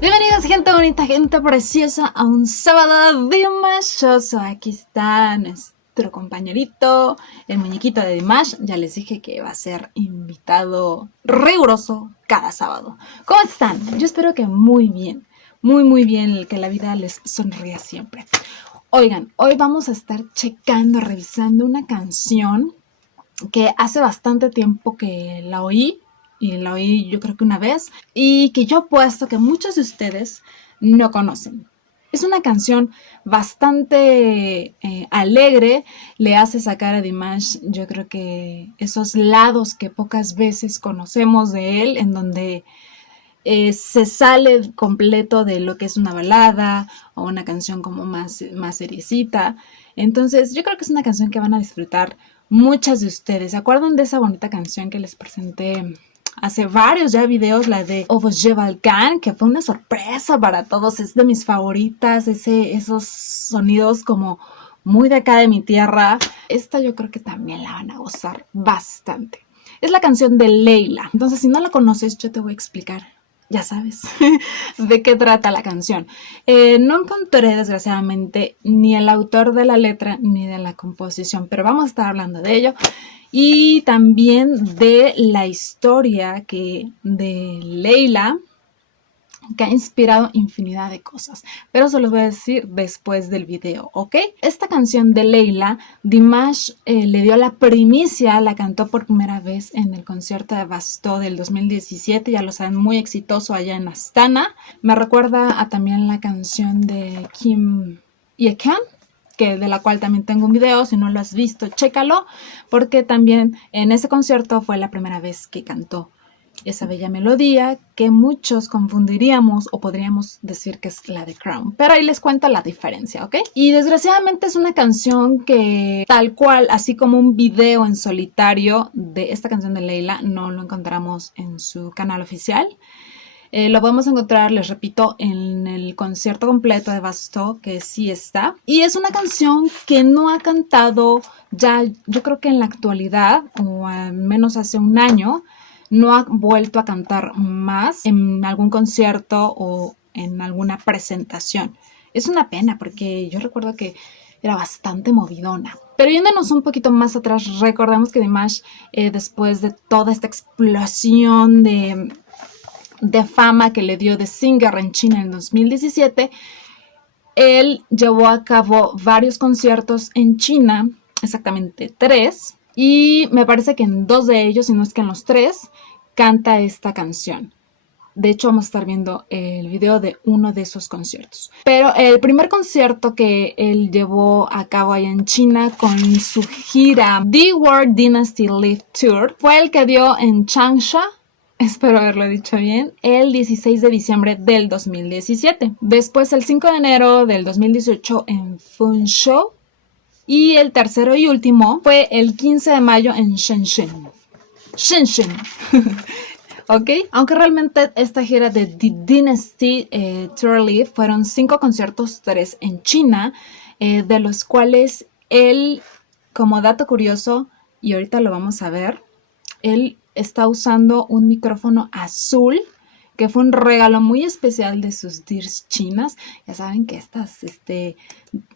Bienvenidos, gente bonita, gente preciosa, a un sábado dimashoso. Aquí está nuestro compañerito, el muñequito de Dimash. Ya les dije que va a ser invitado riguroso cada sábado. ¿Cómo están? Yo espero que muy bien, muy bien, que la vida les sonría siempre. Oigan, hoy vamos a estar checando, revisando una canción que hace bastante tiempo que la oí, y la oí yo creo que una vez, y que yo apuesto que muchos de ustedes no conocen. Es una canción bastante alegre, le hace sacar a Dimash, yo creo que esos lados que pocas veces conocemos de él, en donde se sale completo de lo que es una balada o una canción como más seriecita. Entonces yo creo que es una canción que van a disfrutar muchas de ustedes. ¿Se acuerdan de esa bonita canción que les presenté hace varios ya videos, la de Ovoje Balkan, que fue una sorpresa para todos? Es de mis favoritas, esos sonidos como muy de acá de mi tierra. Esta yo creo que también la van a gozar bastante. Es la canción de Leila. Entonces, si no la conoces, yo te voy a explicar, ya sabes, de qué trata la canción. No encontré, desgraciadamente, ni el autor de la letra ni de la composición, pero vamos a estar hablando de ello. Y también de la historia de Leila, que ha inspirado infinidad de cosas, pero se los voy a decir después del video, ¿ok? Esta canción de Leila, Dimash le dio la primicia, la cantó por primera vez en el concierto de Bastó del 2017, ya lo saben, muy exitoso allá en Astana. Me recuerda a también la canción de Kim Ye-kan, de la cual también tengo un video. Si no lo has visto, chécalo, porque también en ese concierto fue la primera vez que cantó esa bella melodía que muchos confundiríamos o podríamos decir que es la de Crown, pero ahí les cuento la diferencia, ¿ok? Y desgraciadamente es una canción que tal cual, así como un video en solitario de esta canción de Leila, no lo encontramos en su canal oficial. Lo podemos encontrar, les repito, en el concierto completo de Bastó, que sí está. Y es una canción que no ha cantado ya, yo creo que en la actualidad, o al menos hace un año, no ha vuelto a cantar más en algún concierto o en alguna presentación. Es una pena porque yo recuerdo que era bastante movidona. Pero yéndonos un poquito más atrás, recordemos que Dimash, después de toda esta explosión de fama que le dio The Singer en China en 2017, él llevó a cabo varios conciertos en China, exactamente 3, y me parece que en 2 de ellos, si no es que en los 3, canta esta canción. De hecho, vamos a estar viendo el video de uno de esos conciertos. Pero el primer concierto que él llevó a cabo allá en China con su gira The World Dynasty Live Tour fue el que dio en Changsha, espero haberlo dicho bien, el 16 de diciembre del 2017. Después, el 5 de enero del 2018 en Funshou. Y el tercero y último fue el 15 de mayo en Shenzhen. ¿Ok? Aunque realmente esta gira de The Dynasty Tour Live fueron 5 conciertos, 3 en China, de los cuales él, como dato curioso, y ahorita lo vamos a ver, él está usando un micrófono azul, que fue un regalo muy especial de sus dears chinas. Ya saben que estas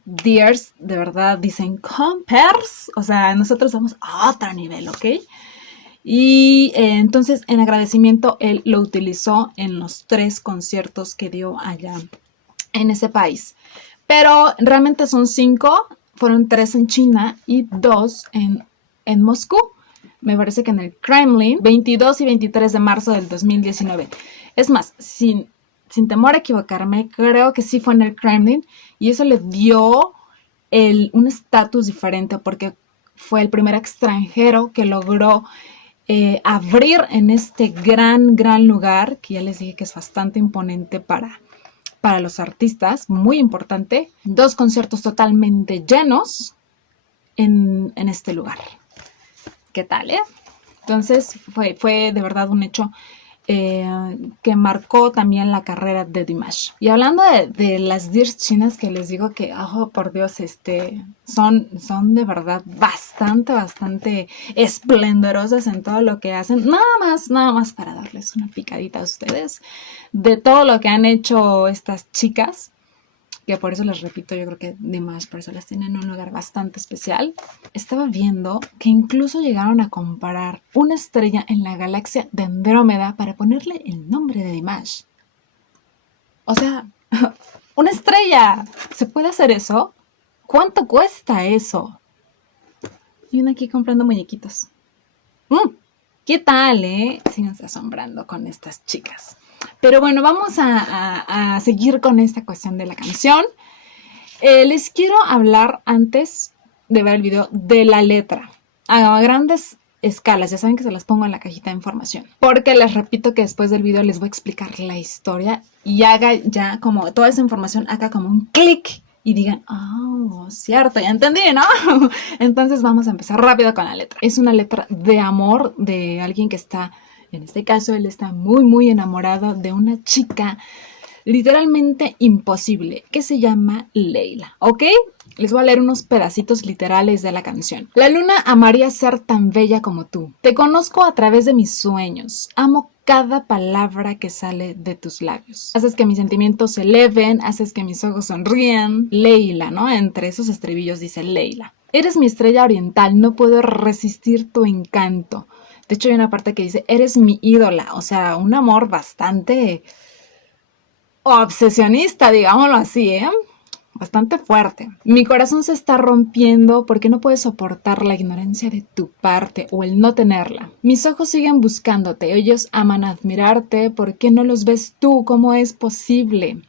dears de verdad dicen compares, o sea, nosotros vamos a otro nivel, ¿ok? Y entonces en agradecimiento él lo utilizó en los 3 conciertos que dio allá en ese país. Pero realmente son 5, fueron 3 en China y 2 en Moscú. Me parece que en el Kremlin, 22 y 23 de marzo del 2019. Es más, sin temor a equivocarme, creo que sí fue en el Kremlin, y eso le dio un estatus diferente porque fue el primer extranjero que logró abrir en este gran lugar, que ya les dije que es bastante imponente para los artistas, muy importante. 2 conciertos totalmente llenos en este lugar. ¿Qué tal, Entonces fue de verdad un hecho que marcó también la carrera de Dimash. Y hablando de las Dears chinas, que les digo que, oh, por Dios, son de verdad bastante esplendorosas en todo lo que hacen. Nada más para darles una picadita a ustedes de todo lo que han hecho estas chicas, que por eso les repito, yo creo que Dimash por eso las tienen en un lugar bastante especial. Estaba viendo que incluso llegaron a comparar una estrella en la galaxia de Andrómeda para ponerle el nombre de Dimash. O sea, ¡una estrella! ¿Se puede hacer eso? ¿Cuánto cuesta eso? Y uno aquí comprando muñequitos. ¿Qué tal, Síganse asombrando con estas chicas. Pero bueno, vamos a seguir con esta cuestión de la canción. Les quiero hablar, antes de ver el video, de la letra. A grandes escalas, ya saben que se las pongo en la cajita de información. Porque les repito que después del video les voy a explicar la historia y haga ya como toda esa información, haga como un clic y digan, oh, cierto, ya entendí, ¿no? Entonces vamos a empezar rápido con la letra. Es una letra de amor de alguien que está... En este caso, él está muy enamorado de una chica literalmente imposible que se llama Leila, ¿ok? Les voy a leer unos pedacitos literales de la canción. La luna amaría ser tan bella como tú. Te conozco a través de mis sueños. Amo cada palabra que sale de tus labios. Haces que mis sentimientos se eleven, haces que mis ojos sonrían. Leila, ¿no? Entre esos estribillos dice Leila. Eres mi estrella oriental, no puedo resistir tu encanto. De hecho, hay una parte que dice, eres mi ídola. O sea, un amor bastante obsesionista, digámoslo así, bastante fuerte. Mi corazón se está rompiendo porque no puedes soportar la ignorancia de tu parte o el no tenerla. Mis ojos siguen buscándote, ellos aman admirarte. ¿Por qué no los ves tú? ¿Cómo es posible?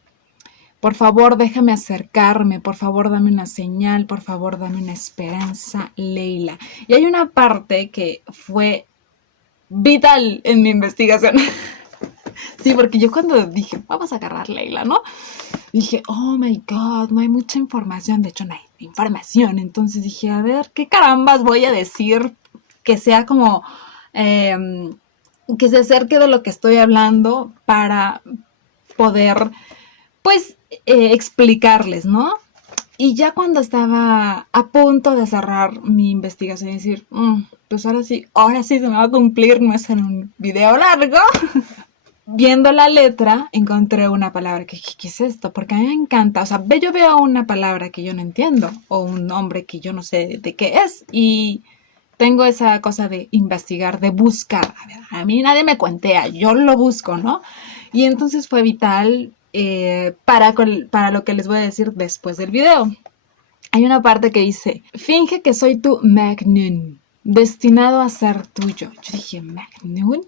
Por favor, déjame acercarme, por favor, dame una señal, por favor, dame una esperanza, Leila. Y hay una parte que fue vital en mi investigación. Sí, porque yo cuando dije, vamos a agarrar Leila, ¿no? Dije, oh my God, no hay mucha información. De hecho, no hay información. Entonces dije, a ver, ¿qué carambas voy a decir que sea como, que se acerque de lo que estoy hablando para poder, pues, explicarles, ¿no? Y ya cuando estaba a punto de cerrar mi investigación y decir, pues ahora sí se me va a cumplir, no es en un video largo. Viendo la letra, encontré una palabra que, ¿qué es esto? Porque a mí me encanta, o sea, yo veo una palabra que yo no entiendo, o un nombre que yo no sé de qué es, y tengo esa cosa de investigar, de buscar. A ver, a mí nadie me cuentea, yo lo busco, ¿no? Y entonces fue vital para lo que les voy a decir después del video. Hay una parte que dice, finge que soy tu Magnum, destinado a ser tuyo. Yo dije, ¿Magnum?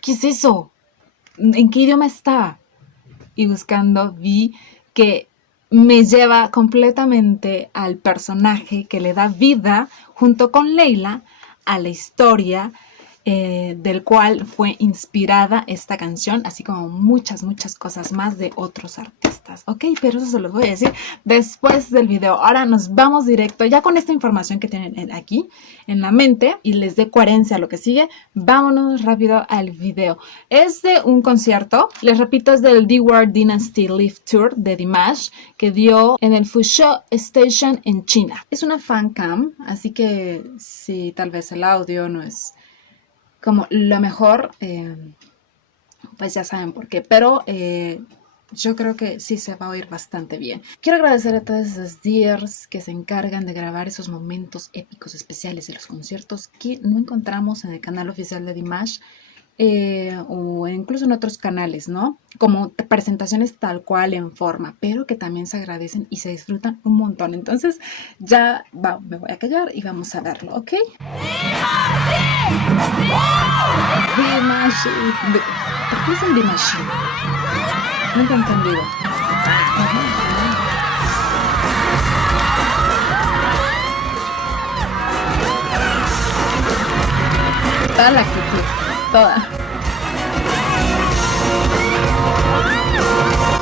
¿Qué es eso? ¿En qué idioma está? Y buscando vi que me lleva completamente al personaje que le da vida junto con Leila a la historia del cual fue inspirada esta canción, así como muchas cosas más de otros artistas, ¿ok? Pero eso se los voy a decir después del video. Ahora nos vamos directo, ya con esta información que tienen aquí en la mente y les dé coherencia a lo que sigue, vámonos rápido al video. Es de un concierto, les repito, es del D-Ward Dynasty Live Tour de Dimash, que dio en el Fuzhou Station en China. Es una fan cam, así que si tal vez el audio no es como lo mejor, pues ya saben por qué, pero yo creo que sí se va a oír bastante bien. Quiero agradecer a todas esas dears que se encargan de grabar esos momentos épicos especiales de los conciertos que no encontramos en el canal oficial de Dimash, o incluso en otros canales, ¿no? Como presentaciones tal cual en forma, pero que también se agradecen y se disfrutan un montón. Entonces ya me voy a callar y vamos a verlo, ¿ok? Dimash. ¿Por qué dicen Dimash? No he entendido. Toda la actitud, toda.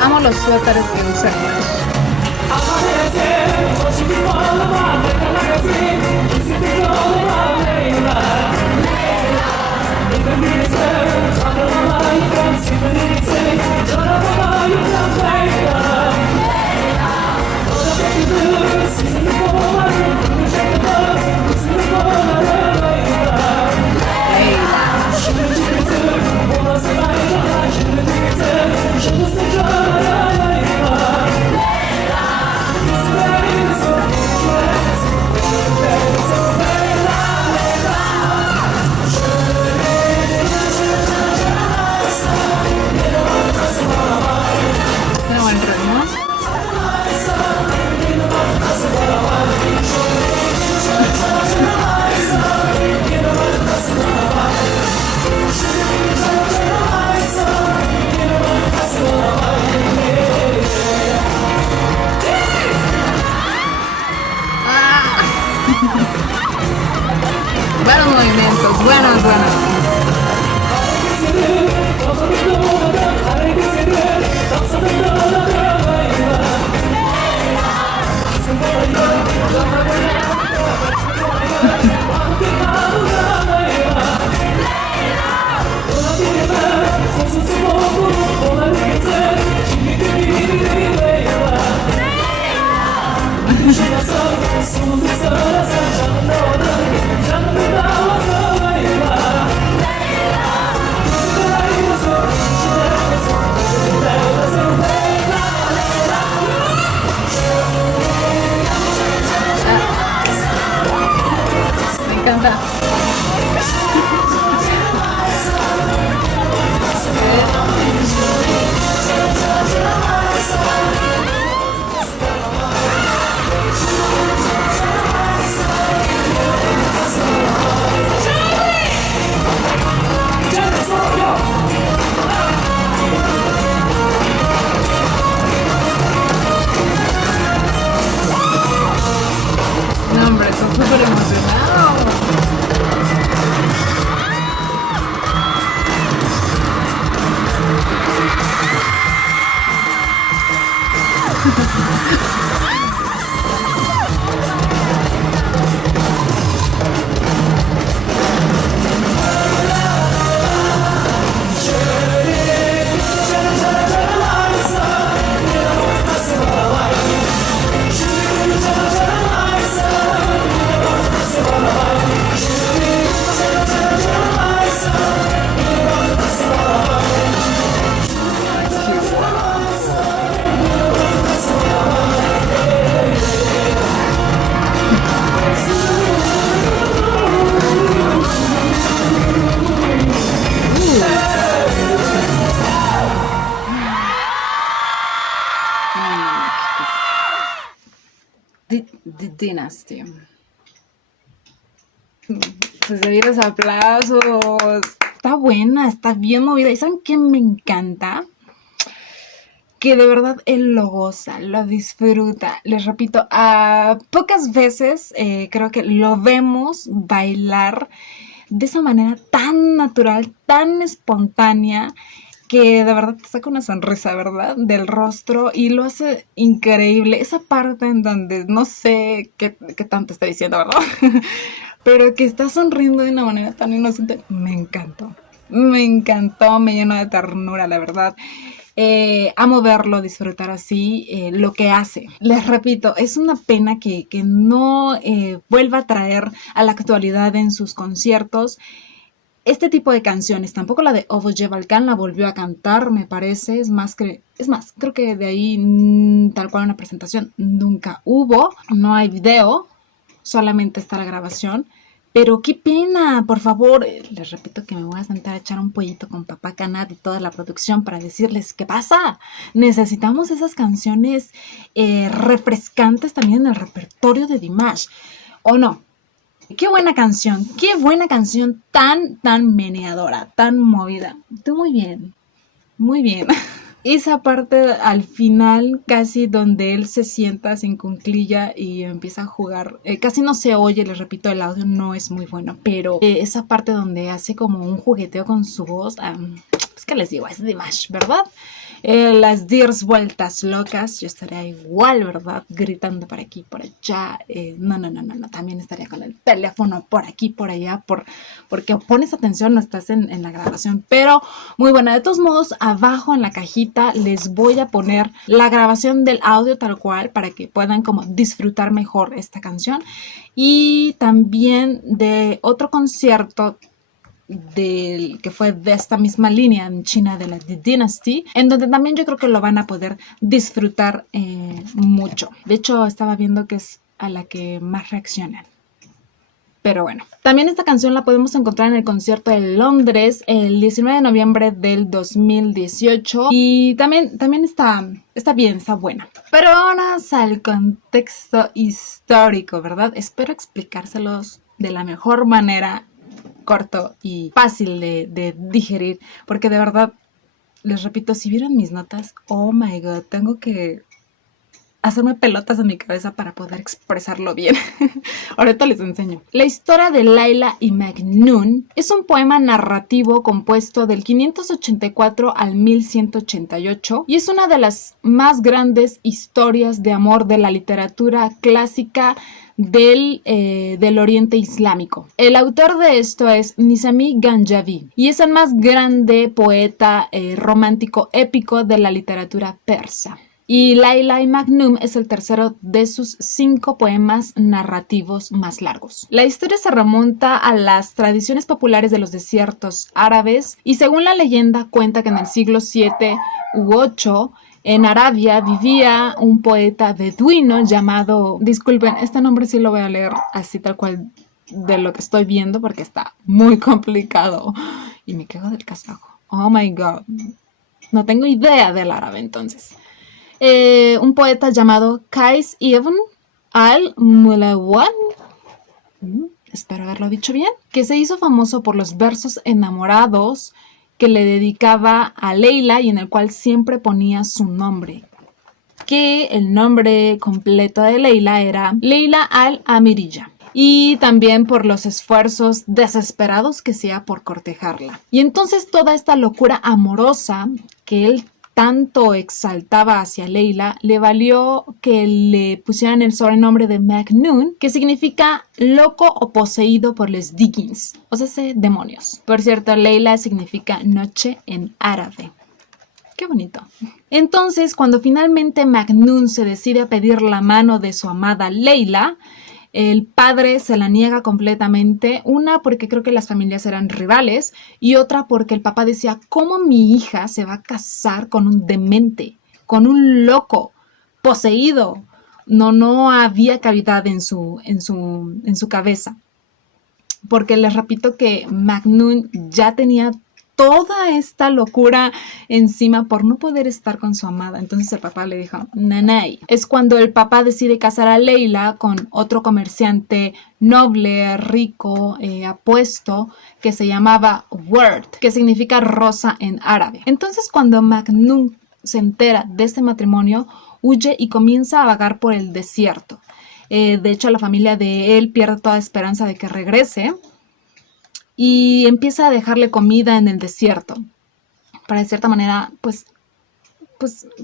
Amo los suéteres que usan. Dynasty. Pues de los aplausos. Está buena, está bien movida. ¿Y saben qué me encanta? Que de verdad él lo goza, lo disfruta. Les repito, a pocas veces creo que lo vemos bailar de esa manera tan natural, tan espontánea, que de verdad te saca una sonrisa, ¿verdad? Del rostro y lo hace increíble. Esa parte en donde no sé qué tanto está diciendo, ¿verdad? Pero que está sonriendo de una manera tan inocente, me encantó. Me encantó, me llenó de ternura, la verdad. Amo verlo, disfrutar así lo que hace. Les repito, es una pena que no vuelva a traer a la actualidad en sus conciertos este tipo de canciones. Tampoco la de Ovoje Balkan la volvió a cantar, me parece. Es más, creo que de ahí tal cual una presentación nunca hubo. No hay video, solamente está la grabación. Pero qué pena, por favor, les repito que me voy a sentar a echar un pollito con Papá Canat y toda la producción para decirles qué pasa. Necesitamos esas canciones refrescantes también en el repertorio de Dimash, ¿o no? Qué buena canción tan meneadora, tan movida. Tú muy bien, muy bien. Esa parte al final casi donde él se sienta sin cunclilla y empieza a jugar, casi no se oye, les repito, el audio no es muy bueno, pero esa parte donde hace como un jugueteo con su voz, pues que les digo, es Dimash, ¿verdad? Las Dears vueltas locas, yo estaría igual, ¿verdad? Gritando por aquí, por allá. No, también estaría con el teléfono por aquí, por allá, porque pones atención, no estás en la grabación. Pero muy buena, de todos modos, abajo en la cajita les voy a poner la grabación del audio tal cual para que puedan como disfrutar mejor esta canción. Y también de otro concierto que fue de esta misma línea en China de la The Dynasty, en donde también yo creo que lo van a poder disfrutar mucho. De hecho, estaba viendo que es a la que más reaccionan. Pero bueno, también esta canción la podemos encontrar en el concierto de Londres el 19 de noviembre del 2018 y también está bien, está buena. Pero ahora al contexto histórico, ¿verdad? Espero explicárselos de la mejor manera, corto y fácil de digerir, porque de verdad, les repito, si vieron mis notas, oh my god, tengo que hacerme pelotas en mi cabeza para poder expresarlo bien. Ahorita les enseño. La historia de Layla y Majnun es un poema narrativo compuesto del 584 al 1188 y es una de las más grandes historias de amor de la literatura clásica del Oriente Islámico. El autor de esto es Nizami Ganjavi y es el más grande poeta romántico épico de la literatura persa. Y Layla y Majnun es el tercero de sus 5 poemas narrativos más largos. La historia se remonta a las tradiciones populares de los desiertos árabes y según la leyenda cuenta que en el siglo 7 u 8 en Arabia vivía un poeta beduino llamado, disculpen, este nombre sí lo voy a leer así tal cual de lo que estoy viendo porque está muy complicado y me quedo del casajo. Oh my god, no tengo idea del árabe entonces. Un poeta llamado Qais ibn al-Mulawan, espero haberlo dicho bien, que se hizo famoso por los versos enamorados que le dedicaba a Leila y en el cual siempre ponía su nombre, que el nombre completo de Leila era Leila al-Amirilla, y también por los esfuerzos desesperados que hacía por cortejarla. Y entonces toda esta locura amorosa que él tanto exaltaba hacia Leila, le valió que le pusieran el sobrenombre de Majnun, que significa loco o poseído por los Dickens, o sea, demonios. Por cierto, Leila significa noche en árabe. Qué bonito. Entonces, cuando finalmente Majnun se decide a pedir la mano de su amada Leila, el padre se la niega completamente, una porque creo que las familias eran rivales y otra porque el papá decía, ¿cómo mi hija se va a casar con un demente, con un loco, poseído? No había cavidad en su cabeza. Porque les repito que Majnun ya tenía toda esta locura encima por no poder estar con su amada. Entonces el papá le dijo, nanay. Es cuando el papá decide casar a Leila con otro comerciante noble, rico, apuesto, que se llamaba Word, que significa rosa en árabe. Entonces cuando Magnum se entera de este matrimonio, huye y comienza a vagar por el desierto. De hecho, la familia de él pierde toda esperanza de que regrese y empieza a dejarle comida en el desierto para de cierta manera, pues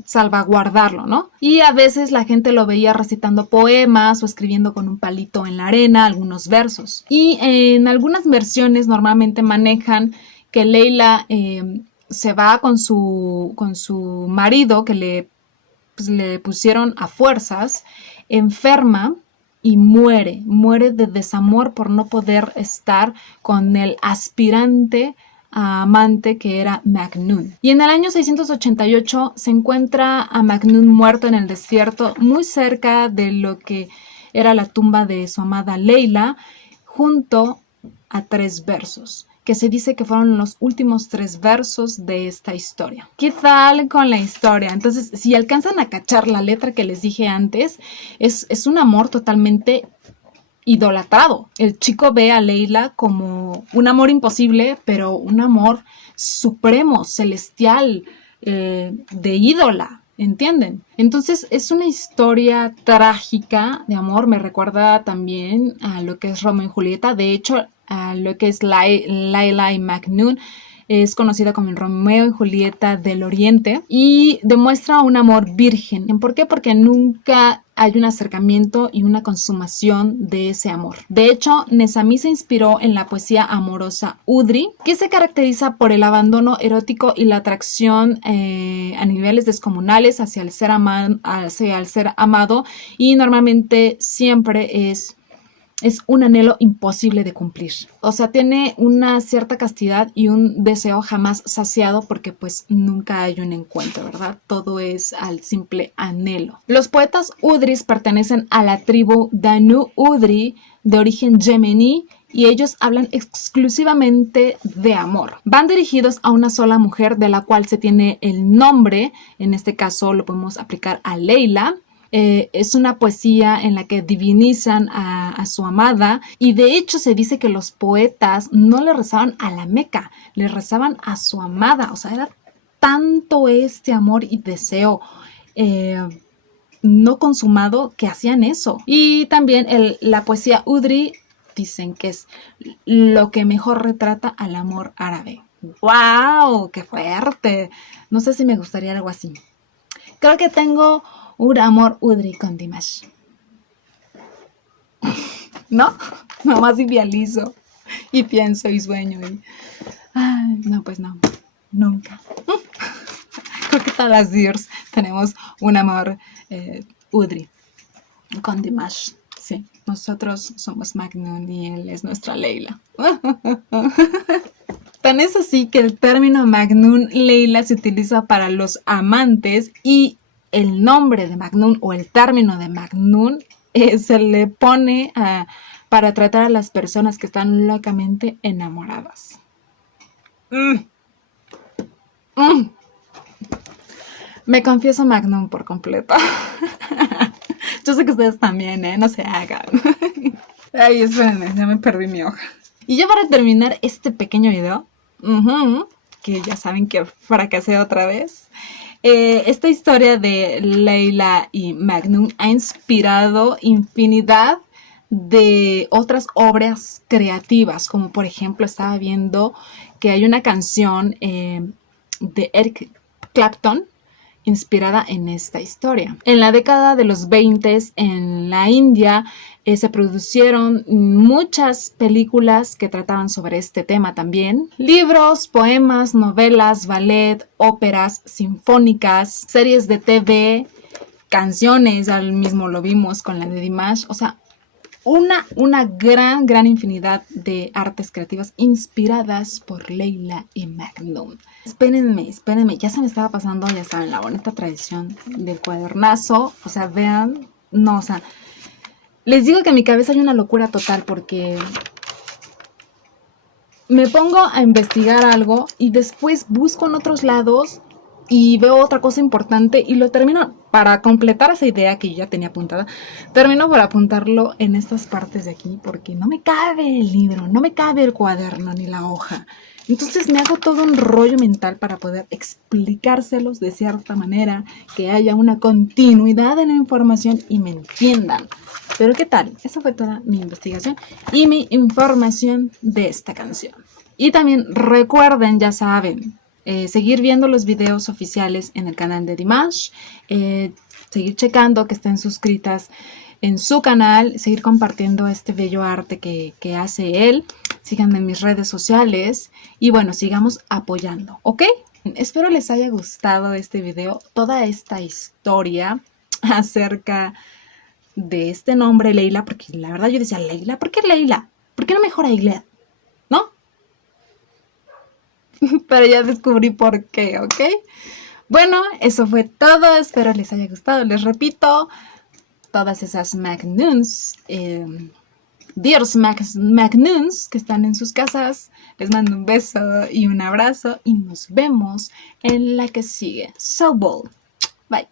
salvaguardarlo, ¿no? Y a veces la gente lo veía recitando poemas o escribiendo con un palito en la arena algunos versos. Y en algunas versiones normalmente manejan que Leila se va con su marido que le pusieron a fuerzas, enferma y muere de desamor por no poder estar con el aspirante amante que era Magnum. Y en el año 688 se encuentra a Magnum muerto en el desierto, muy cerca de lo que era la tumba de su amada Leila, junto a 3 versos, que se dice que fueron los últimos 3 versos de esta historia. ¿Qué tal con la historia? Entonces, si alcanzan a cachar la letra que les dije antes, es un amor totalmente idolatrado. El chico ve a Leila como un amor imposible, pero un amor supremo, celestial, de ídola. ¿Entienden? Entonces es una historia trágica de amor. Me recuerda también a lo que es Romeo y Julieta. De hecho, a lo que es Leila y Magnum es conocida como el Romeo y Julieta del Oriente y demuestra un amor virgen. ¿Por qué? Porque nunca hay un acercamiento y una consumación de ese amor. De hecho, Nezamí se inspiró en la poesía amorosa Udri, que se caracteriza por el abandono erótico y la atracción a niveles descomunales hacia el ser amado, y normalmente siempre es un anhelo imposible de cumplir. O sea, tiene una cierta castidad y un deseo jamás saciado porque pues nunca hay un encuentro, ¿verdad? Todo es al simple anhelo. Los poetas Udris pertenecen a la tribu Danu Udri de origen yemení y ellos hablan exclusivamente de amor. Van dirigidos a una sola mujer de la cual se tiene el nombre, en este caso lo podemos aplicar a Leila. Es una poesía en la que divinizan a su amada y de hecho se dice que los poetas no le rezaban a la Meca, le rezaban a su amada. O sea, era tanto este amor y deseo no consumado que hacían eso. Y también la poesía Udri dicen que es lo que mejor retrata al amor árabe. ¡Wow! ¡Qué fuerte! No sé si me gustaría algo así. Creo que tengo un amor Udri con Dimash. ¿No? Nomás idealizo y pienso y sueño. Ay, no, pues no. Nunca. Creo que todas las years tenemos un amor Udri con Dimash. Sí, nosotros somos Magnum y él es nuestra Leila. Tan es así que el término Magnum Leila se utiliza para los amantes y el nombre de Magnum o el término de Magnum se le pone para tratar a las personas que están locamente enamoradas. Me confieso Magnum por completo. Yo sé que ustedes también, no se hagan. Ay, espérenme, ya me perdí mi hoja. Y ya para terminar este pequeño video, que ya saben que fracasé otra vez, esta historia de Leila y Magnum ha inspirado infinidad de otras obras creativas, como por ejemplo estaba viendo que hay una canción de Eric Clapton inspirada en esta historia. En la década de los 20 en la India se produjeron muchas películas que trataban sobre este tema también. Libros, poemas, novelas, ballet, óperas, sinfónicas, series de TV, canciones, al mismo lo vimos con la de Dimash. O sea, una gran infinidad de artes creativas inspiradas por Leila y Magnum. Espérenme, ya se me estaba pasando, ya saben, la bonita tradición del cuadernazo. O sea, vean, no, o sea, les digo que en mi cabeza hay una locura total porque me pongo a investigar algo y después busco en otros lados y veo otra cosa importante y lo termino, para completar esa idea que yo ya tenía apuntada, termino por apuntarlo en estas partes de aquí porque no me cabe el libro, no me cabe el cuaderno ni la hoja. Entonces me hago todo un rollo mental para poder explicárselos de cierta manera, que haya una continuidad en la información y me entiendan. Pero ¿qué tal? Esa fue toda mi investigación y mi información de esta canción. Y también recuerden, ya saben, seguir viendo los videos oficiales en el canal de Dimash, seguir checando que estén suscritas en su canal, seguir compartiendo este bello arte que hace él. Síganme en mis redes sociales y bueno, sigamos apoyando, ¿ok? Espero les haya gustado este video, toda esta historia acerca de este nombre Leila, porque la verdad yo decía Leila, ¿por qué Leila? ¿Por qué no mejor Ailed? ¿No? Pero ya descubrí por qué, ¿ok? Bueno, eso fue todo, espero les haya gustado, les repito, todas esas Magnoons, Dears Magnoons que están en sus casas, les mando un beso y un abrazo y nos vemos en la que sigue. So bold. Bye.